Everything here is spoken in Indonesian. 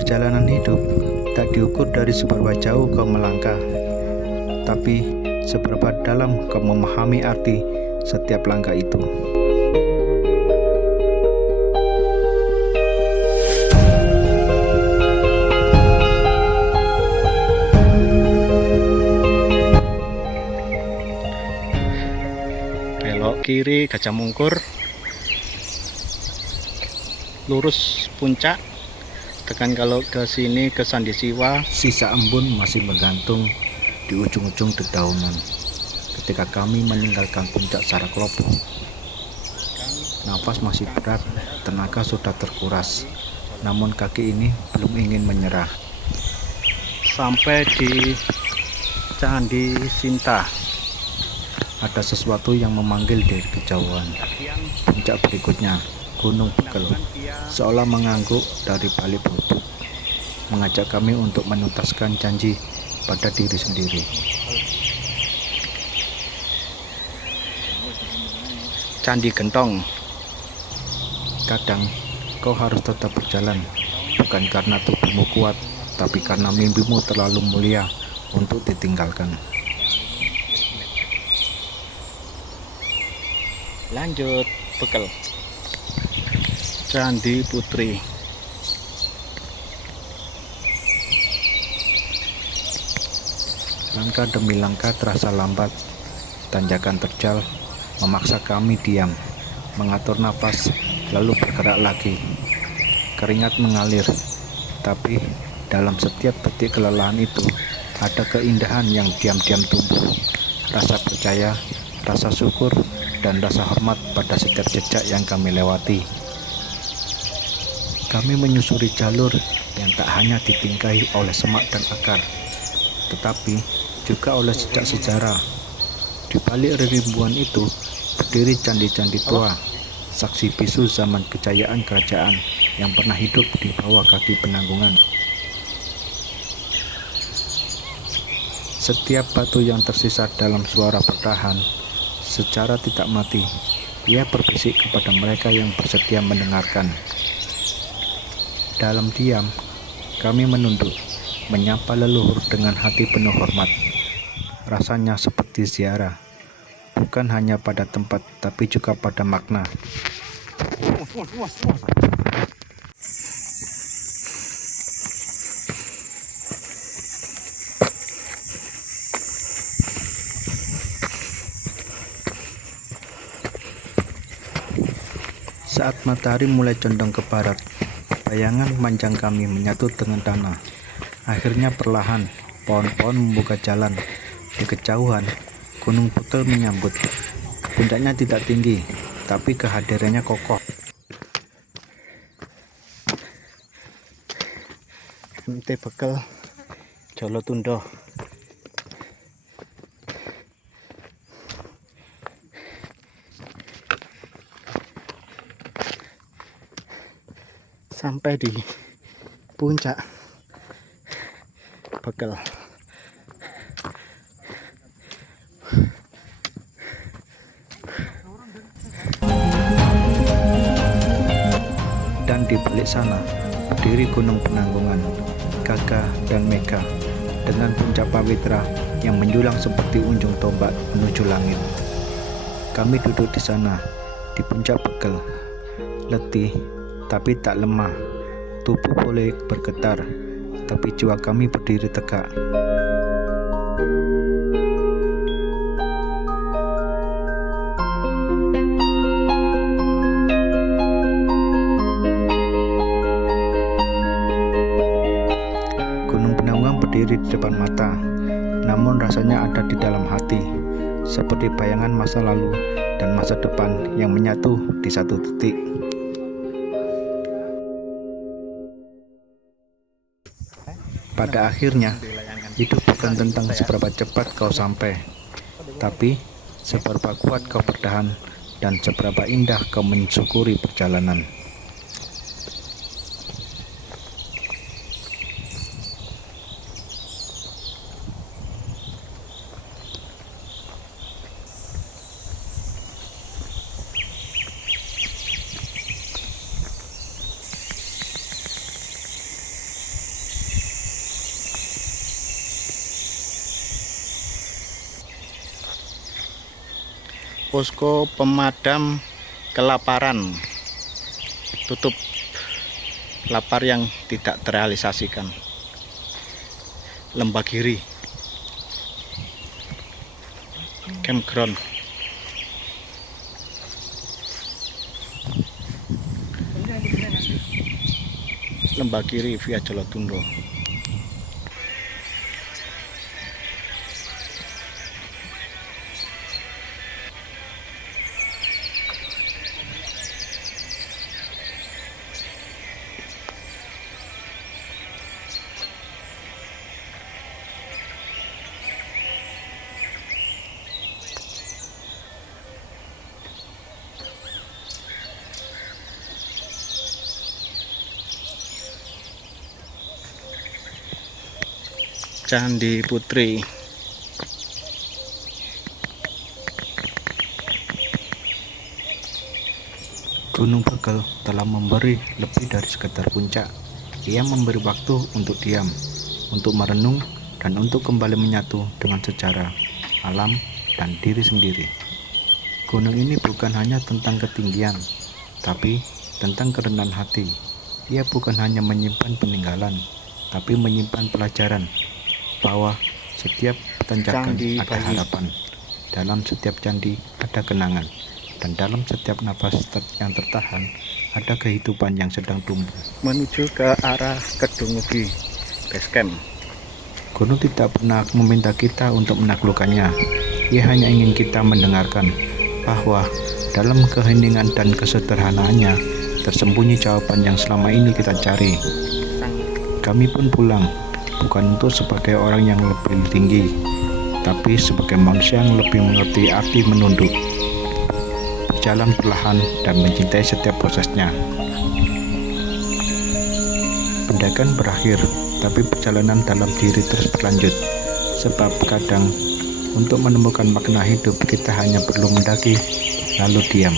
Perjalanan hidup tak diukur dari seberapa jauh kau melangkah, tapi seberapa dalam kau memahami arti setiap langkah itu. Belok kiri Gajah Mungkur, lurus puncak, tekan kalau ke sini ke Sandi Siwa. Sisa embun masih menggantung di ujung-ujung dedaunan. Ketika kami meninggalkan puncak Saraklopo, nafas masih berat, tenaga sudah terkuras, namun kaki ini belum ingin menyerah. Sampai di Candi Sinta, ada sesuatu yang memanggil dari kejauhan. Puncak berikutnya, Gunung Bekel, seolah mengangguk dari balik bubuk, mengajak kami untuk menuntaskan janji pada diri sendiri. Candi Gentong. Kadang kau harus tetap berjalan, bukan karena tubuhmu kuat, tapi karena mimpimu terlalu mulia untuk ditinggalkan. Lanjut, Bekel. Candi Putri. Langkah demi langkah terasa lambat. Tanjakan terjal memaksa kami diam, mengatur nafas, lalu bergerak lagi. Keringat mengalir, tapi dalam setiap detik kelelahan itu ada keindahan yang diam-diam tumbuh. Rasa percaya, rasa syukur, dan rasa hormat pada setiap jejak yang kami lewati. Kami menyusuri jalur yang tak hanya ditinggahi oleh semak dan akar, tetapi juga oleh jejak sejarah. Di balik ribuan itu berdiri candi-candi tua, saksi bisu zaman kejayaan kerajaan yang pernah hidup di bawah kaki penanggungan. Setiap batu yang tersisa dalam suara bertahan secara tidak mati, ia berbisik kepada mereka yang bersedia mendengarkan. Dalam diam, kami menunduk, menyapa leluhur dengan hati penuh hormat. Rasanya seperti ziarah, bukan hanya pada tempat, tapi juga pada makna. Saat matahari mulai condong ke barat, bayangan panjang kami menyatu dengan tanah. Akhirnya perlahan, pohon-pohon membuka jalan. Di kejauhan, Gunung Bekel menyambut. Puncaknya tidak tinggi, tapi kehadirannya kokoh. Ente Bekel, Jolo Tundo. Sampai di puncak Bekel. Dan di balik sana berdiri Gunung Penanggungan, Gagah dan Mega, dengan puncak Pawitra yang menjulang seperti ujung tombak menuju langit. Kami duduk di sana, di puncak Bekel, letih tapi tak lemah. Tubuh boleh bergetar, tapi jiwa kami berdiri tegak. Gunung Penanggungan berdiri di depan mata, namun rasanya ada di dalam hati, seperti bayangan masa lalu dan masa depan yang menyatu di satu titik. Pada akhirnya, hidup bukan tentang seberapa cepat kau sampai, tapi seberapa kuat kau bertahan dan seberapa indah kau mensyukuri perjalanan. Posko pemadam kelaparan tutup, lapar yang tidak terrealisasikan. Lembagiri campground. Lembagiri via Jolotundo. Candi Putri. Gunung Bagel telah memberi lebih dari sekedar puncak. Ia memberi waktu untuk diam, untuk merenung, dan untuk kembali menyatu dengan sejarah, alam, dan diri sendiri. Gunung ini bukan hanya tentang ketinggian, tapi tentang kerendahan hati. Ia bukan hanya menyimpan peninggalan, tapi menyimpan pelajaran bahwa setiap tanjakan ada harapan, dalam setiap candi ada kenangan, dan dalam setiap nafas yang tertahan ada kehidupan yang sedang tumbuh. Menuju ke arah Kedungudi Base Camp. Gunung tidak pernah meminta kita untuk menaklukkannya. Ia hanya ingin kita mendengarkan bahwa dalam keheningan dan kesederhanaannya tersembunyi jawaban yang selama ini kita cari. Kami pun pulang, bukan untuk sebagai orang yang lebih tinggi, tapi sebagai manusia yang lebih mengerti arti menunduk, berjalan perlahan dan mencintai setiap prosesnya. Pendakian berakhir, tapi perjalanan dalam diri terus berlanjut, sebab kadang untuk menemukan makna hidup kita hanya perlu mendaki lalu diam.